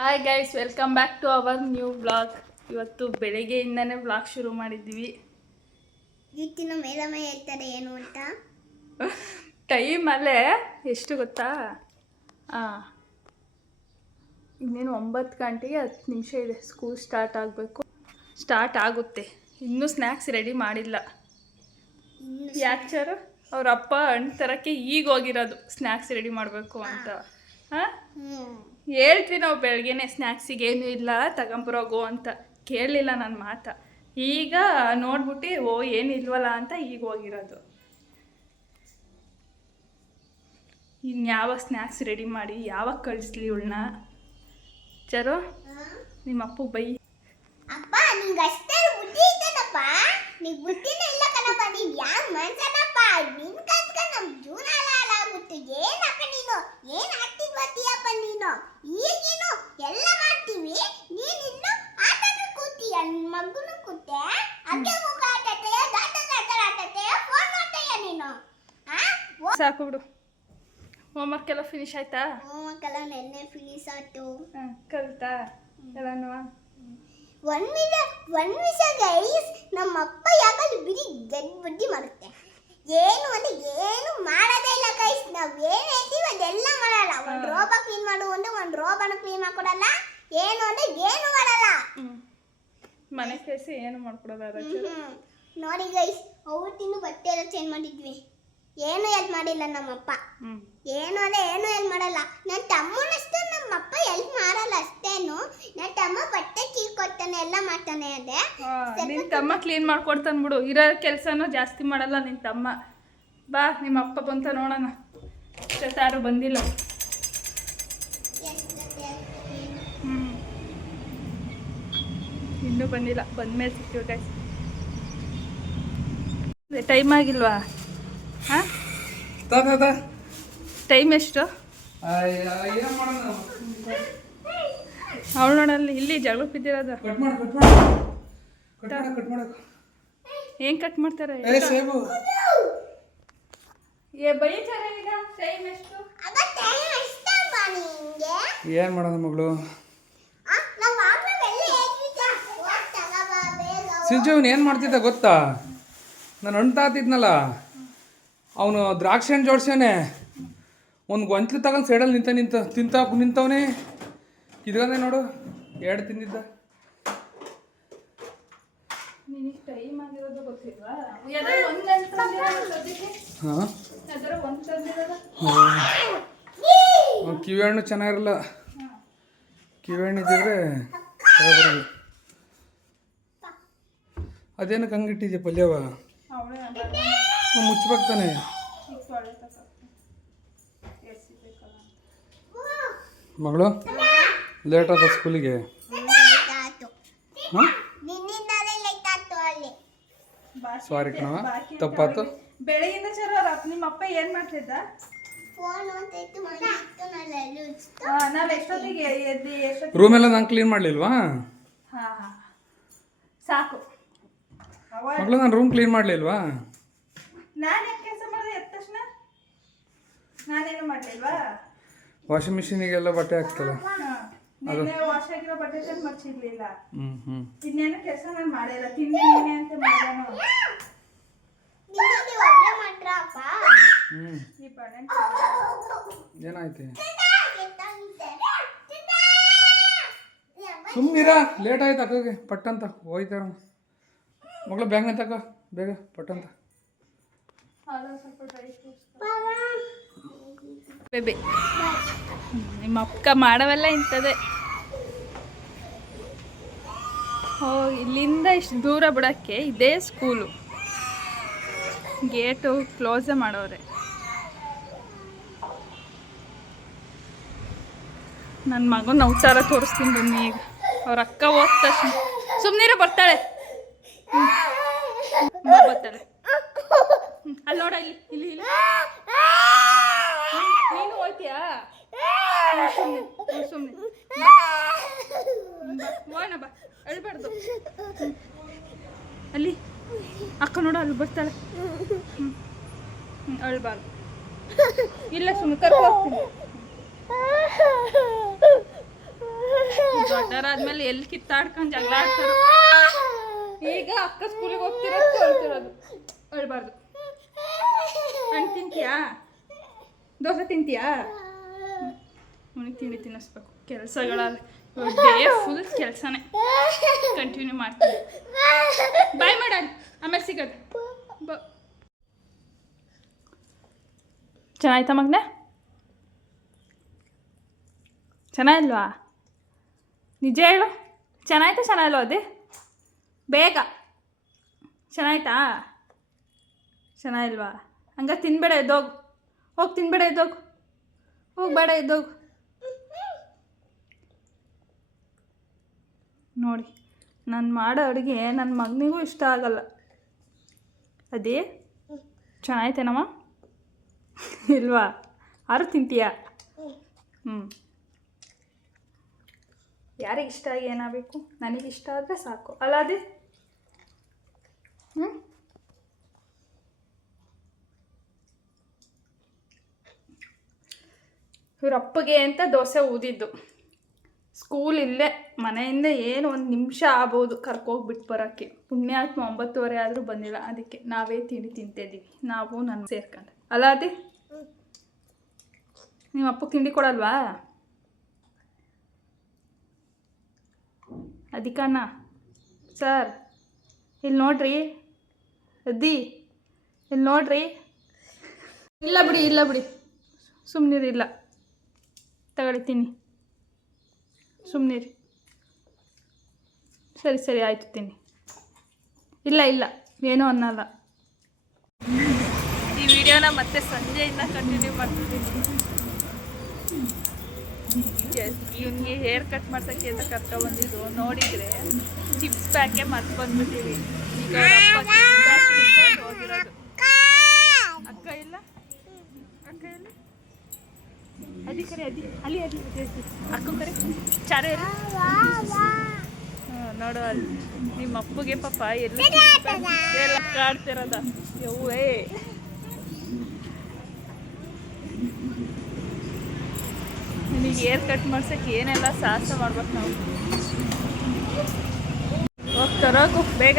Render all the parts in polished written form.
Hi guys, welcome back to our new blog. ಇವತ್ತು ಬೆಳಗ್ಗೆಯಿಂದನೇ blog ಶುರು ಮಾಡಿದ್ವಿ. ಇವತ್ತಿನ ಮೇಲಮ್ಮ ಹೇಳ್ತಾರೆ ಏನು ಅಂತ. ಟೈಮಲ್ಲೇ ಎಷ್ಟು ಗೊತ್ತಾ, ಇನ್ನೇನು 9 ಗಂಟೆಗೆ 10 ನಿಮಿಷ ಇದೆ. ಸ್ಕೂಲ್ ಸ್ಟಾರ್ಟ್ ಆಗುತ್ತೆ. ಇನ್ನೂ ಸ್ನ್ಯಾಕ್ಸ್ ರೆಡಿ ಮಾಡಿಲ್ಲ. ಯಾಕ್ಚರು ಅವ್ರ ಅಪ್ಪ ಹಣ್ಣು ತರಕ್ಕೆ ಈಗ ಹೋಗಿರೋದು ಸ್ನ್ಯಾಕ್ಸ್ ರೆಡಿ ಮಾಡಬೇಕು ಅಂತ. ಹೇಳ್ತೀವಿ ನಾವು ಬೆಳಗ್ಗೆನೆ ಸ್ನ್ಯಾಕ್ಸಿಗೆ ಏನೂ ಇಲ್ಲ ತಗೊಂಬರೋಗು ಅಂತ. ಕೇಳಲಿಲ್ಲ ನನ್ನ ಮಾತು. ಈಗ ನೋಡ್ಬಿಟ್ಟು ಏನಿಲ್ವಲ್ಲ ಅಂತ ಈಗ ಹೋಗಿರೋದು. ಇನ್ಯಾವಾಗ ಸ್ನ್ಯಾಕ್ಸ್ ರೆಡಿ ಮಾಡಿ ಯಾವಾಗ ಕಳಿಸ್ಲಿ ಇವಳನ್ನ? ಚರೋ ನಿಮ್ಮ ಅಪ್ಪು ಬೈ. ಅಪ್ಪ ನಿಂಗೆ ಅಷ್ಟೇ ಬುದ್ಧಿ ಇದ್ದನಪ್ಪ, ನಿಂಗೆ ಬುದ್ಧಿನೇ ಇಲ್ಲ ಕಣಪ್ಪ. ನೀನು ಯಾರು ಮನ್ಸನಪ್ಪ? ನಿನ್ ಕತ್ಕ ನಮ್ಮ ಜೀವನ ಹಾಳಾಗುತ್ತೆ. ಏನಪ್ಪ ನೀನು ಏನು ಆಕ್ಟಿವ್ ಬರ್ತೀಯಪ್ಪ ನೀನು? ಈಗೇನು ಎಲ್ಲ ಮಾಡ್ತೀವಿ, ನೀನು ಇನ್ನು ಆಟನೂ ಕೂತೀಯ, ನಿನ್ನ ಮಗುನು ಕೂತೆ ಅಕ್ಕೆ ಹೋಗಿ ಆಟತೆಯ ಆಟತೆಯ ಫೋನ್ ನೋಡ್ತೀಯ ನೀನು. ಸಾಕು ಬಿಡು. ಹೋಮ್ವರ್ಕ್ ಎಲ್ಲ ಫಿನಿಶ್ ಆಯ್ತಾ? ಹೋಮ್ವರ್ಕ್ ಎಲ್ಲ ನೆನ್ನೆ ಫಿನಿಶ್ ಆಯ್ತು. ಕಲಿತಾ ಎಲ್ಲನೂ? ಒಂದ್ ನಿಮಿಷ ಗೈಸ್, ನಮ್ಮ ಅಪ್ಪ ಯಾಕಂದ್ರೆ ಬಿಡಿ ಗಡ್ ಬುದ್ಧಿ ಮಾಡುತ್ತೆ. ಏನು ಅಂದ್ರೆ ಏನು ಮಾಡೋದೇ ಇಲ್ಲ ಗೈಸ್. ನಾವ್ ಏನ್ ಹೇಳ್ತೀವಿ ಅದೆಲ್ಲ ಮಾಡಲ್ಲ. ಒಂದ್ ರೋಬ ಕ್ಲೀನ್ ಮಾಡು ಅಂದ್ರೆ ಒಂದ್ ರೋಬನ ಕ್ಲೀನ್ ಮಾಡ್ಕೊಡಲ್ಲ. ಏನು ಅಂದ್ರೆ ಏನು ಮಾಡಲ್ಲ. ಮನೆ ಕೆಲಸ ಏನು ಮಾಡ್ಕೊಡೋದ? ನೋಡಿ ಗೈಸ್, ಅವತ್ತಿನ ಬಟ್ಟೆ ಎಲ್ಲ ಚೇಂಜ್ ಮಾಡಿದ್ವಿ, ಏನು ಹೆಲ್ಪ್ ಮಾಡಿಲ್ಲ ನಮ್ಮಪ್ಪ. ಏನು ಅಂದ್ರೆ ಏನು ಹೆಲ್ಪ್ ಮಾಡಲ್ಲ. ನನ್ನ ತಮ್ಮನಷ್ಟು ನಮ್ಮಪ್ಪ ಹೆಲ್ಪ್ ಮಾಡಲ್ಲ ಅಷ್ಟೇನು. ನನ್ನ ತಮ್ಮ ಬಟ್ಟೆ ಕೀಳ್ಕೊಡ್ತಾನೆ, ಎಲ್ಲ ಮಾಡ್ತಾನೆ. ಅದೇ ನಿನ್ನ ತಮ್ಮ ಕ್ಲೀನ್ ಮಾಡ್ಕೊಡ್ತಾನೆ ಬಿಡು. ಇರೋ ಕೆಲಸನೂ ಜಾಸ್ತಿ ಮಾಡಲ್ಲ ನಿನ್ನ ತಮ್ಮ. ಬಾ ನಿಮ್ಮ ಅಪ್ಪ ಬಂತ ನೋಡೋಣ. ಯಾರು ಬಂದಿಲ್ಲ. ಇನ್ನೂ ಬಂದಿಲ್ಲ. ಬಂದ್ಮೇಲೆ ಸಿಗ್ತೀವಿ ಗೈಸ್. ಟೈಮ್ ಆಗಿಲ್ವಾ? ಹಾಂ, ಟೈಮ್ ಎಷ್ಟು? ಅವಳು ನೋಡಲ್ಲಿ ಇಲ್ಲಿ ಜಗಳ ಬಿದ್ದಿರೋದು. ಏನ್ ಕಟ್ ಮಾಡ್ತಾರೆ? ಏನ್ ಮಾಡೋಣ ಮಗಳು? ಸಿಂಚವನ್ ಏನು ಮಾಡ್ತಿದ್ದ ಗೊತ್ತಾ? ನಾನು ಅಂಟಾತಿದ್ನಲ್ಲ, ಅವನು ದ್ರಾಕ್ಷಿ ಹಣ್ಣು ಜೋಡ್ಸ್ಯಾನೆ. ಒಂದು ಗೊಂಚಲು ತಗೊಂಡು ಸೈಡಲ್ಲಿ ನಿಂತವನೇ. ಇದ್ಗಂದೆ ನೋಡು, 2 ತಿಂದಿದ್ದ. ಹಾಂ, ಕಿವಿ ಹಣ್ಣು ಚೆನ್ನಾಗಿರಲ್ಲ. ಕಿವಿ ಹಣ್ಣು ಇದ್ದಿದ್ರೆ ತಗೊಬರ್ಬೋದು. ಅದೇನಕ್ಕೆ ಹಂಗಿಟ್ಟಿದ್ಯಾ ಪಲ್ಯವ? ಮುಚ್ಚಬೇಕಾನೆ. ಮಗಳು ಲೇಟ್ ಆದ ಸ್ಕೂಲಿಗೆ? ಸಾರಿ ಕಣವ, ತಪ್ಪಾತು. ಬೆಳಗಿಂದ ನಿಮ್ಮ ಅಪ್ಪ ಏನ್ ಮಾಡ್ತಿದ್ದ? ರೂಮೆಲ್ಲ ನಾನು ಕ್ಲೀನ್ ಮಾಡಲಿಲ್ವಾ? ಸಾಕು ಮಗಳು, ನಾನು ರೂಮ್ ಕ್ಲೀನ್ ಮಾಡಲಿಲ್ವಾ? ನಾನೇನು ಕೆಲಸ ಮಾಡಿದೆ ಎದ್ದ ತಕ್ಷಣ? ನಾನೇನು ಮಾಡಲಿಲ್ವಾ? ವಾಷಿಂಗ್ ಮಿಷಿನಿಗೆಲ್ಲ ಬಟ್ಟೆ ಹಾಕ್ತಲ್ಲ, ನಿನ್ನೆ ವಾಶ್ ಆಗಿರೋ ಬಟ್ಟೆ ತಂದು ಮರ್ಚಿರ್ಲಿಲ್ಲ. ಇನ್ನೇನು ಕೆಲಸ ನಾನು ಮಾಡಿಲ್ಲ. ತಿಂಡಿ ನೀನೆ ಅಂತ ಮಾಡೋಣ. ಏನಾಯ್ತು? ಸುಮ್ಮನಿರ, ಲೇಟ್ ಆಯ್ತು ಅಕ್ಕಗೆ. ಪಟ್ಟಂತ ಹೋಯ್ತಾರ ಮಗಳು. ಬ್ಯಾಂಗ್ನ ತಗೋ ಬೇಗ ಪಟ್ಟಂತ. ಬೇಬಿ, ನಿಮ್ಮ ಅಕ್ಕ ಮಾಡವೆಲ್ಲ ಇಂಥದ್ದೇ. ಇಲ್ಲಿಂದ ಇಷ್ಟು ದೂರ ಬಿಡೋಕ್ಕೆ ಇದೇ ಸ್ಕೂಲು. ಗೇಟು ಕ್ಲೋಸೇ ಮಾಡೋರೆ. ನನ್ನ ಮಗನ ಅವತಾರ ತೋರಿಸ್ತೀನಿ ಬನ್ನಿ. ಈಗ ಅವ್ರ ಅಕ್ಕ ಹೋದ ತಕ್ಷಣ ಸುಮ್ಮನೆ ಬರ್ತಾಳೆ. ಬರ್ತಾಳೆ ಅಲ್ಲಿ ನೋಡ, ಇಲ್ಲಿ ಇಲ್ಲಿ ಇಲ್ಲಿ ನೀನು ಹೋಯ್ತೀಯಾ? ಸುಮ್ಮನೆ ಹೋಣ ಬಾ, ಅಳ್ಬಾರ್ದು. ಅಲ್ಲಿ ಅಕ್ಕ ನೋಡು, ಅಲ್ಲಿ ಬರ್ತಾಳೆ. ಅಳ್ಬಾರ್ದು. ಇಲ್ಲ ಸುಮ್ಮನೆ ಕರ್ಕೊ ಹೋಗ್ತೀನಿ. ದೊಡ್ಡರಾದ್ಮೇಲೆ ಎಲ್ಲಿ ಕಿತ್ತಾಡ್ಕೊಂಡು ಜಗಳ ಆಡ್ತಾರೋ. ಈಗ ಅಕ್ಕ ಸ್ಕೂಲಿಗೆ ಹೋಗ್ತಿರೋದು ಹೇಳ್ತಿರೋದು. ಅಳ್ಬಾರ್ದು. ಹಣ್ಣು ತಿಂತೀಯಾ? ದೋಸೆ ತಿಂತೀಯಾ? ಅವನಿಗೆ ತಿಂಡಿ ತಿನ್ನಿಸ್ಬೇಕು. ಕೆಲಸಗಳಲ್ಲಿ ಡೇ ಫುಲ್ ಕೆಲಸನೇ ಕಂಟಿನ್ಯೂ ಮಾಡ್ತೀನಿ. ಬಾಯ್ ಮಾಡ, ಆಮೇಲೆ ಸಿಗೋದು. ಚೆನ್ನಾಯ್ತಾ ಮಗನೇ? ಚೆನ್ನಾಗಿಲ್ವಾ? ನಿಜ ಹೇಳು, ಚೆನ್ನಾಯ್ತಾ ಚೆನ್ನಾಗಿಲ್ವ? ಅದೇ ಬೇಗ ಚೆನ್ನಾಯ್ತಾ? ಚೆನ್ನಾಗಿಲ್ವಾ? ಹಂಗ ತಿನ್ಬೇಡ, ಎದ್ದೋಗು. ಹೋಗಿ ತಿನ್ಬೇಡ, ಎದ್ದೋಗು. ಹೋಗ್ಬೇಡ, ಎದ್ದೋಗು. ನೋಡಿ, ನಾನು ಮಾಡೋ ಅಡುಗೆ ನನ್ನ ಮಗನಿಗೂ ಇಷ್ಟ ಆಗಲ್ಲ. ಅದೇ ಚೆನ್ನಾಯ್ತೇನಮ್ಮ? ಇಲ್ವಾ? ಆರು ತಿಂತೀಯಾ? ಯಾರಿಗೆ ಇಷ್ಟ ಆಗಿ ಏನಾಗಬೇಕು? ನನಗಿಷ್ಟ ಆದರೆ ಸಾಕು ಅಲ್ಲ ಅದೇ? ಇವರಪ್ಪಗೆ ಅಂತ ದೋಸೆ ಊದಿದ್ದು. ಸ್ಕೂಲ್ ಇಲ್ಲೇ, ಮನೆಯಿಂದ ಏನು 1 ನಿಮಿಷ ಆಗ್ಬೋದು ಕರ್ಕೋಗ್ಬಿಟ್ಟು ಬರೋಕ್ಕೆ. ಪುಣ್ಯಾತ್ಮ 9:30 ಆದರೂ ಬಂದಿಲ್ಲ. ಅದಕ್ಕೆ ನಾವೇ ತಿಂಡಿ ತಿಂತಿದ್ದೀವಿ, ನಾವು ನನ್ನ ಸೇರ್ಕೊಂಡು ಅಲ್ಲ ಅದೇ? ನಿಮ್ಮ ಅಪ್ಪ ತಿಂಡಿ ಕೊಡಲ್ವಾ? ಅದಕ್ಕಣ್ಣ ಸರ್ ಇಲ್ಲಿ ನೋಡ್ರಿ, ಅದ್ದಿ ಇಲ್ಲಿ ನೋಡ್ರಿ. ಇಲ್ಲ ಬಿಡಿ ಸುಮ್ಮನಿರಿ. ಇಲ್ಲ ತಗೊಳ್ತೀನಿ, ಸುಮ್ಮನಿರಿ. ಸರಿ ಆಯಿತು, ತಿನ್ನಿ. ಇಲ್ಲ ಏನೂ ಅನ್ನಲ್ಲ. ಈ ವಿಡಿಯೋನ ಮತ್ತೆ ಸಂಜೆಯಿಂದ ಕಂಟಿನ್ಯೂ ಮಾಡ್ತಿದ್ದೀನಿ. ಇವನಿಗೆ ಹೇರ್ ಕಟ್ ಮಾಡ್ಸೋಕ್ಕೆ ಅಂತ ಕರ್ಕೊಬಂದಿದ್ದು. ನೋಡಿದರೆ ಚಿಪ್ಸ್ ಪ್ಯಾಕೆ ಮತ್ತೆ ಬಂದ್ಬಿಟ್ಟಿವಿ. ಈಗ ಅಪ್ಪ ಚಿಪ್ಸ್ ಪ್ಯಾಕ್ ಹೋಗಿರೋದು. ಅಕ್ಕ ಇಲ್ಲ ಅದಿ ಕರೆ, ಅಲ್ಲಿ ಅಕ್ಕ ಕರೆ ಚಾರ ನೋಡು. ಅಲ್ಲಿ ನಿಮ್ಮ ಅಪ್ಪಗೆ ಪಾಪ ಎಲ್ಲ ಕಾಡ್ತಿರೋದ. ಯವ್ವೇ, ನಿನಗೆ ಹೇರ್ ಕಟ್ ಮಾಡ್ಸೋಕ್ಕೆ ಏನೆಲ್ಲ ಸಾಹಸ ಮಾಡ್ಬೇಕು ನಾವು. ಹೋಗ್ತಾರೋಗು ಬೇಗ.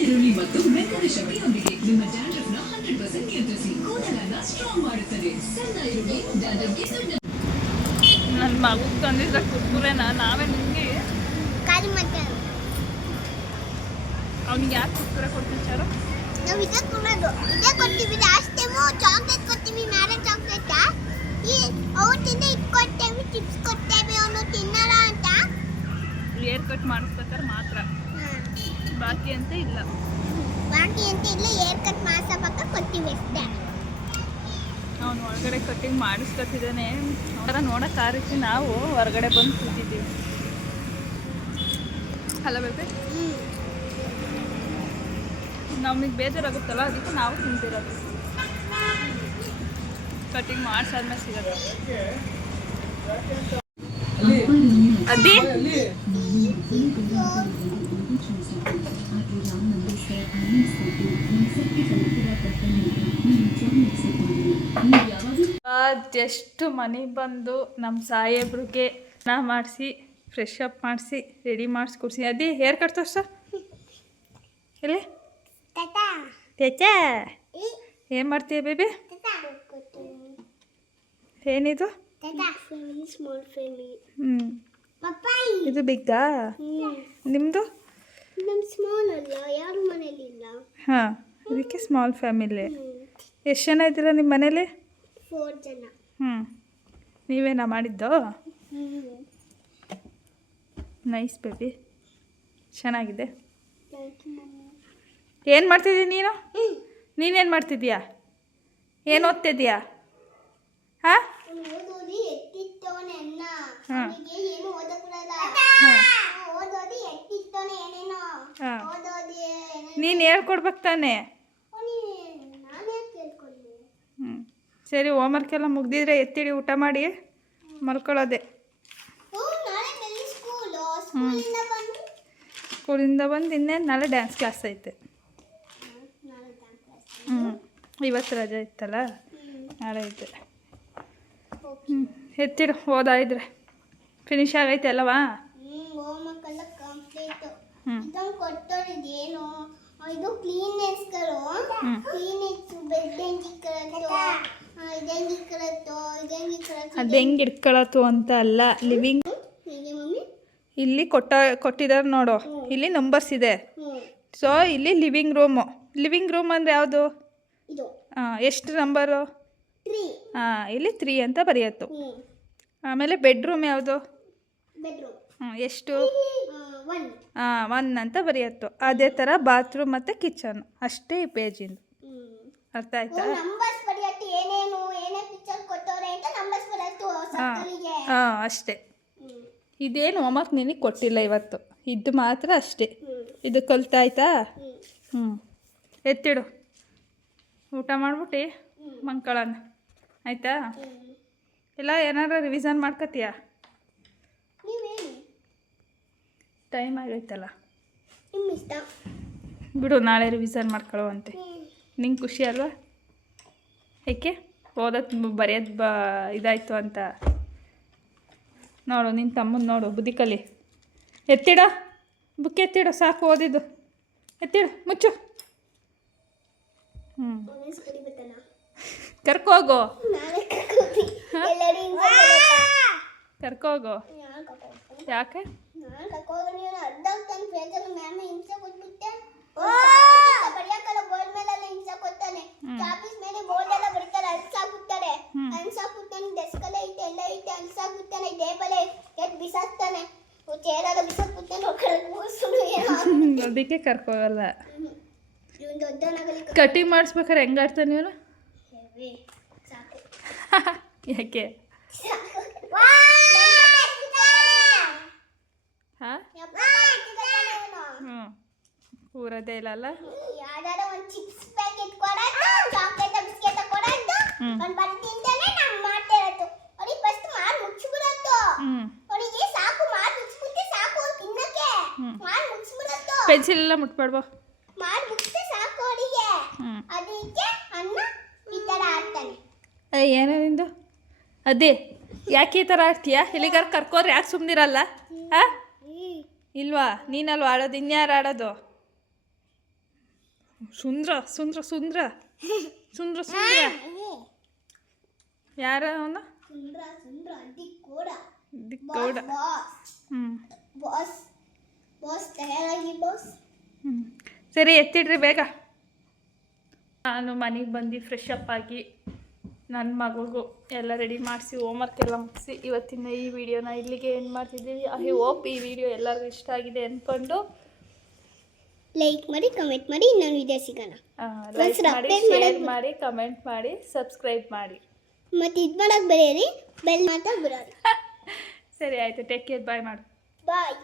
ಈರುಳ್ಳಿ ಮತ್ತು ಬೆಲ್ಲದ ಶಕ್ತಿಯೊಂದಿಗೆ ನಿಮ್ಮ ಡ್ಯಾಂಡ್ರಫ್ನ 100% ನಿಯಂತ್ರಿಸಿ ಕೂದಲನ್ನ ಸ್ಟ್ರಾಂಗ್ ಮಾಡುತ್ತದೆ. ಸಣ್ಣ ಈರುಳ್ಳಿ ಡ್ಯಾಂಡ್ರಫ್ಗೆ ಸುಣ್ಣ. ನನ್ನ ಮಗುಗೆ ತಂದಿದ್ದ ಕುರ್ಕುರೆನ ನಾವೇ ನಿಮಗೆ ಅವ್ನಿಗೆ ಯಾಕೆ ಕುರ್ಕುರೆ ಕೊಡ್ತೀವಿ ಸರ್? ನಾವು ಇದೇ ಕೊಡ್ತೀವಿ. ಲಾಸ್ಟ್ ಟೈಮು ಚಾಕ್ಲೇಟ್ ಕೊಡ್ತೀವಿ, ನಾರಾಯಣ ಚಾಕ್ಲೇಟ್. ಅವತ್ತಿಂದ ಇಟ್ಕೊಡ್ತೇವೆ, ಚಿಪ್ಸ್ ಕೊಡ್ತೇವೆ. ಅವನು ತಿನ್ನಲ್ಲ ಅಂತ. ಹೇರ್ ಕಟ್ ಮಾಡಿಸ್ಬೇಕಾದ್ರೆ ಮಾತ್ರ, ಬಾಕಿ ಅಂತ ಇಲ್ಲ. ಹೇರ್ ಕಟ್ ಮಾಡಿಸಬೇಕು ಕೊಡ್ತೀವಿ ಅಷ್ಟೇ. ಅವನು ಒಳಗಡೆ ಕಟ್ಟಿಂಗ್ ಮಾಡಿಸ್ಕೊತಿದ್ದಾನೆ. ಅವರ ನೋಡೋಕೆ ಆ ರೀತಿ ನಾವು ಹೊರಗಡೆ ಬಂದು ಕೂತಿದ್ದೀವಿ ಅಲ್ಲ ಬೇಬೆ? ನಮಗೆ ಬೇಜಾರಾಗುತ್ತಲ್ಲ, ಅದಕ್ಕೆ ನಾವು ತಿಂತಿರೋದು. ಕಟ್ಟಿಂಗ್ ಮಾಡಿಸಾದ್ಮೇಲೆ ಸಿಗೋದು. ಅದಿ ಜಸ್ಟ್ ಮನೆಗೆ ಬಂದು ನಮ್ಮ ಸಾಹೇಬ್ರಿಗೆ ಸ್ನಾನ ಮಾಡಿಸಿ, ಫ್ರೆಶ್ ಅಪ್ ಮಾಡಿಸಿ, ರೆಡಿ ಮಾಡಿಸ್ಕೊಡ್ಸಿ. ಅದಿ ಹೇರ್ ಕಟ್ ತೋರ್ಸ. ಎಲ್ಲಿ ತೇಚಾ ಏನು ಮಾಡ್ತೀಯ ಬೇಬಿ? ಏನಿದು? ಇದು ಬಿಗ್ಗಾ ನಿಮ್ಮದು? ಹಾಂ, ಇದಕ್ಕೆ ಸ್ಮಾಲ್ ಫ್ಯಾಮಿಲಿ. ಎಷ್ಟು ಜನ ಇದ್ದೀರಾ ನಿಮ್ಮ ಮನೇಲಿ? 4 ಜನ. ನೀವೇನಾ ಮಾಡಿದ್ದು? ನೈಸ್ ಬೇಬಿ, ಚೆನ್ನಾಗಿದೆ. ಏನು ಮಾಡ್ತಿದ್ದೀಯ ನೀನು? ನೀನೇನು ಮಾಡ್ತಿದ್ದೀಯಾ? ಏನು ಓದ್ತಿದ್ದೀಯಾ? ಹಾಂ ನೀನು ಹೇಳ್ಕೊಡ್ಬೇಕು ತಾನೆ. ಸರಿ, ಹೋಮ್ವರ್ಕ್ ಎಲ್ಲ ಮುಗ್ದಿದ್ರೆ ಎತ್ತಿಡಿ, ಊಟ ಮಾಡಿ ಮಲ್ಕೊಳ್ಳೋದೆ. ಸ್ಕೂಲಿಂದ ಬಂದು ಇನ್ನೇನು ನಾಳೆ ಡ್ಯಾನ್ಸ್ ಕ್ಲಾಸ್ ಐತೆ. ಇವತ್ತು ರಜೆ ಇತ್ತಲ್ಲ, ನಾಳೆ ಇದ್ದೆ. ಎತ್ತಿಡು, ಓದಾಯಿದ್ರೆ ಫಿನಿಶ್ ಆಗೈತೆ ಅಲ್ಲವಾ? ಹೋಮ್ವರ್ಕ್ ಎಲ್ಲ ಕಂಪ್ಲೀಟ್. ಹ್ಞೂ ಇದನ್ನು ಕೊಟ್ಟೋರಿದೇನು ಇದು ಕ್ಲೀನೆಸ್ಗಳು, ಕ್ಲೀನೆಸ್ ಬೆಡ್ ಹೆಂಗೆ ಇಕ್ಕಳತ್ತೋ, ಇದೆಂಗೆ ಇಕ್ಕಳತ್ತೋ, ಇದೆಂಗೆ ಇಕ್ಕಳತ್ತೋ. ಅದು ಹೆಂಗೆ ಇಟ್ಕೊಳತ್ತು ಅಂತ ಅಲ್ಲ, ಲಿವಿಂಗ್ ಹೇಗೆ ಮಮ್ಮಿ? ಇಲ್ಲಿ ಕೊಟ್ಟಿದ್ದಾರೆ ನೋಡು, ಇಲ್ಲಿ ನಂಬರ್ಸ್ ಇದೆ. ಸೊ ಇಲ್ಲಿ ಲಿವಿಂಗ್ ರೂಮ್ ಅಂದರೆ ಯಾವುದು? ಇದು ಎಷ್ಟು ನಂಬರು? 3. ಇಲ್ಲಿ 3 ಅಂತ ಬರೆಯತ್ತು. ಆಮೇಲೆ ಬೆಡ್ರೂಮ್ ಯಾವುದು? ಬೆಡ್ರೂಮ್ ಎಷ್ಟು? 1. 1 ಅಂತ ಬರೆಯತ್ತು. ಅದೇ ಥರ ಬಾತ್ರೂಮ್ ಮತ್ತು ಕಿಚನ್ ಅಷ್ಟೇ ಈ ಪೇಜಿಂದು. ಅರ್ಥ ಆಯ್ತಾ? ನಂಬರ್ಸ್ ಬರೆಯತ್ತು, ಏನೇನು ಏನೇ ಪಿಕ್ಚರ್ ಕೊಟ್ಟವ್ರೆ ಅಂತ ನಂಬರ್ಸ್ ಬರೆಯತ್ತು ಸರ್ಕಲಿಗೆ. ಅಷ್ಟೇ. ಇದೇನು ಹೋಮ್ವರ್ಕ್ ನಿನಗೆ ಕೊಟ್ಟಿಲ್ಲ ಇವತ್ತು, ಇದು ಮಾತ್ರ ಅಷ್ಟೇ. ಇದು ಕಲ್ತಾಯ್ತಾ? ಎತ್ತಿಡು, ಊಟ ಮಾಡ್ಬಿಟ್ಟು ಮಂಕಳನ್ನ ಆಯಿತಾ? ಇಲ್ಲ ಏನಾರು ರಿವಿಸನ್ ಮಾಡ್ಕೊತೀಯಾ? ನೀವೇನು ಟೈಮ್ ಆಗೈತಲ್ಲ, ನಿಮ್ಮ ಇಷ್ಟ. ಬಿಡು, ನಾಳೆ ರಿವಿಸನ್ ಮಾಡ್ಕೊಳ್ಳುವಂತೆ. ನಿಂಗೆ ಖುಷಿ ಅಲ್ವಾ? ಏಕೆ ಓದೋದು ಬರೆಯೋದು ಇದಾಯಿತು ಅಂತ? ನೋಡು ನಿನ್ನ ತಮ್ಮನ ನೋಡು, ಬುದ್ಧಿ ಕಲಿ. ಎತ್ತಿಡ, ಬುಕ್ ಎತ್ತಿಡು, ಸಾಕು ಓದಿದ್ದು. ಎತ್ತಿಡು, ಮುಚ್ಚು. ಕರ್ಕೋಗೋ, ಕರ್ಕೋಗೋ. ಯಾಕೆ? ಅದಕ್ಕೆ ಕರ್ಕೋಗಲ್ಲ. ಕಟಿಂಗ್ ಮಾಡಿಸ್ಬೇಕಾರೆ ಹೆಂಗಾಡ್ತಾನೆ ಇವನು? ಯಾಕೆ? ಹಾಂ ಊರದೇ ಇಲ್ಲಲ್ಲ. ಯಾವ್ದಾರ ಒಂದು ಚಿಪ್ಸ್ ಪ್ಯಾಕೆಟ್ ಕೊಡೋದು, ಚಾಕ್ಲೇಟ್ ಬಿಸ್ಕೆಟ್ ಕೊಡೋದು, ಒಂದು ಬರೀ ತಿಂತಾನೆ ನಮ್ಮ ಮಾಡ್ತಾ ಇರೋದು. ಅವ್ರಿಗೆ ಫಸ್ಟ್ ಮಾರು ಮುಚ್ಚಿಬಿಡೋದು. ಅವನಿಗೆ ಸಾಕು, ಮಾರು ಮುಚ್ಚಿಬಿಟ್ಟೆ ಸಾಕು ತಿನ್ನಕ್ಕೆ. ಮಾರು ಮುಚ್ಚಿಬಿಡೋದು. ಪೆನ್ಸಿಲ್ ಎಲ್ಲ ಮುಟ್ಬಾರ್ದು. ಮಾರು ಮುಚ್ಚಿದ್ರೆ ಸಾಕು ಅವರಿಗೆ. ಅದಕ್ಕೆ ಅನ್ನ ಈ ಥರ ಆಡ್ತಾನೆ. ಏನೋ ನಿಂದು ಅದೇ, ಯಾಕೆ ಈ ಥರ ಆಡ್ತೀಯಾ? ಇಲ್ಲಿಗಾರ ಕರ್ಕೋದ್ರೆ ಯಾಕೆ ಸುಮ್ಮನಿರಲ್ಲ? ಹಾಂ ಇಲ್ವಾ? ನೀನಲ್ವಾ ಆಡೋದು, ಇನ್ಯಾರು ಆಡೋದು? ಸುಂದ್ರ ಸುಂದ್ರ ಸುಂದ್ರ ಸುಂದ್ರ ಸುಂದ್ರ ಯಾರ ಅವನು? ಸುಂದ್ರ ಸುಂದ್ರ ದಿಕ್ಕೋಡ ದಿಕ್ಕೋಡ. ಬಾಸ್ ಬಾಸ್ ತಯಾರಾಗಿ ಬಾಸ್. ಸರಿ ಎತ್ತಿಡ್ರಿ ಬೇಗ. ನಾನು ಮನೆಗೆ ಬಂದು ಫ್ರೆಶ್ ಅಪ್ ಆಗಿ ನನ್ನ ಮಗಳಿಗೂ ಎಲ್ಲ ರೆಡಿ ಮಾಡಿಸಿ ಹೋಮ್ವರ್ಕ್ ಎಲ್ಲ ಮುಗಿಸಿ ಇವತ್ತಿನ ಈ ವಿಡಿಯೋನ ಇಲ್ಲಿಗೆ ಎಂಡ್ ಮಾಡ್ತಿದ್ದೀವಿ. ಐ ಹೋಪ್ ಈ ವಿಡಿಯೋ ಎಲ್ಲರಿಗೂ ಇಷ್ಟ ಆಗಿದೆ ಅಂದ್ಕೊಂಡು ಲೈಕ್ ಮಾಡಿ, ಕಮೆಂಟ್ ಮಾಡಿ, ಇನ್ನೊಂದು ವಿಡಿಯೋ ಸಿಗೋಣ. ಲೈಕ್ ಮಾಡಿ, ಶೇರ್ ಮಾಡಿ, ಕಮೆಂಟ್ ಮಾಡಿ, ಸಬ್ಸ್ಕ್ರೈಬ್ ಮಾಡಿ, ಮತ್ತು ಇದು ಮಾಡೋಕ್ಕೆ ಬರೆಯಿರಿ, ಬೆಲ್ ಮಾತ್ರ ಬರೋದು. ಸರಿ ಆಯಿತು. ಟೇಕ್ ಕೇರ್, ಬಾಯ್ ಮಾಡು. ಬಾಯ್.